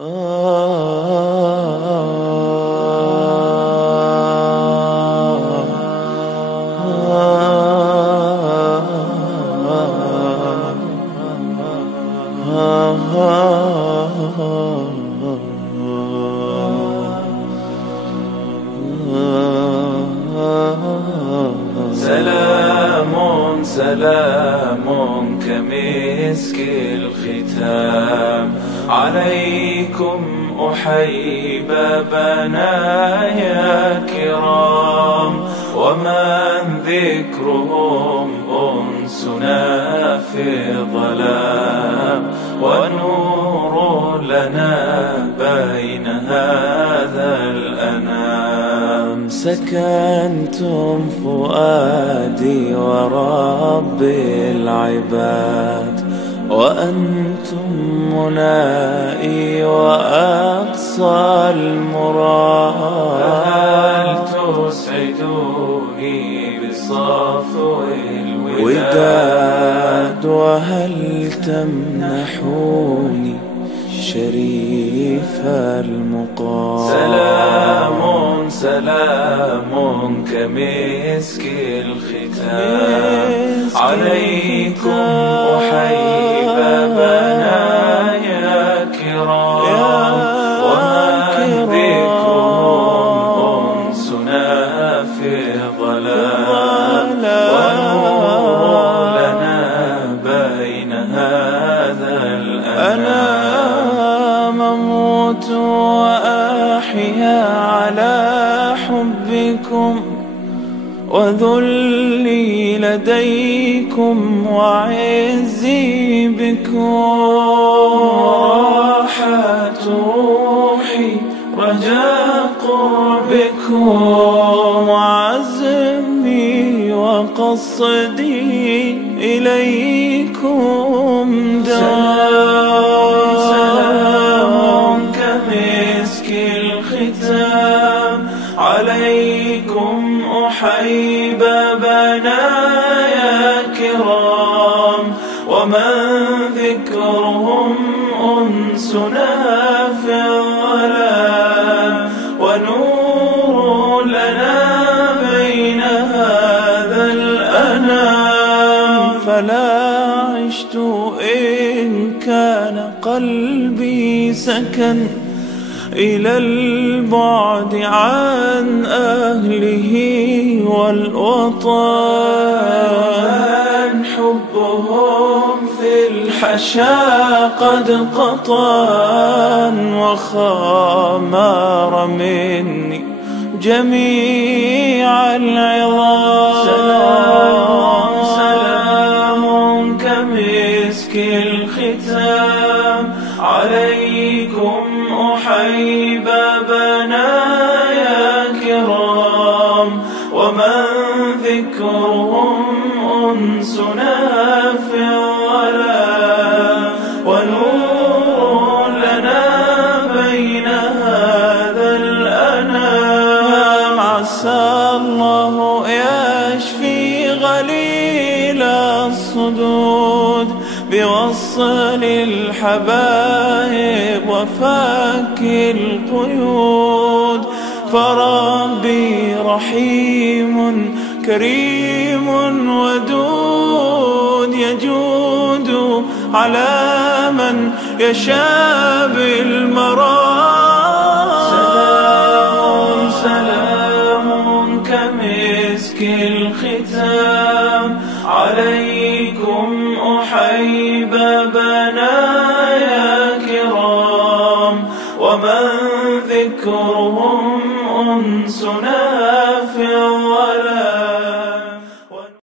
سلام سلام كمسك الختام عليكم أحيي بابنا يا كرام، ومن ذكرهم أنسنا في الظلام، ونور لنا بين هذا الأنام. سكنتم فؤادي ورب العباد، وأنتم منائي وأقصى المراد. فهل تسعدوني بصفو الوداد، وهل تمنحوني شريف المقام؟ سلام سلام كمسك الختام عليكم أحيي بابنا يا كرام، ومن ذكرهم أنسنا في الظلام، ونور لنا بين هذا الأنام. أموت وأحيا على حبكم، وذلي لديكم وعزي بكم، راحت روحي رجاء قربكم، وعزمي وقصدي إليكم دوام. سلام كمسك الختام عليكم أحيي بابنا يا كرام، ومن ذكرهم أنسنا في الظلام، ونور لنا بين هذا الأنام. فلا عشت إن كان قلبي سكن إلى البعد عن أهله والوطن، حبهم في الحشا قد قطن، وخامر مني جميع العظام. سلام سلام كمسك الختام عليكم أحيي بابنا يا كرام، ومن ذكرهم أنسنا في الظلام، ونور لنا بين هذا الأنام. عسى الله يشفي غليل الصدود بوصل الحبايب وفك القيود، فربي رحيم كريم ودود، يجود على من يشاء بالمرام. سلام سلام كمسك الختام عليكم أحيي بابنا يا كرام، ومن ذكرهم أنسنا في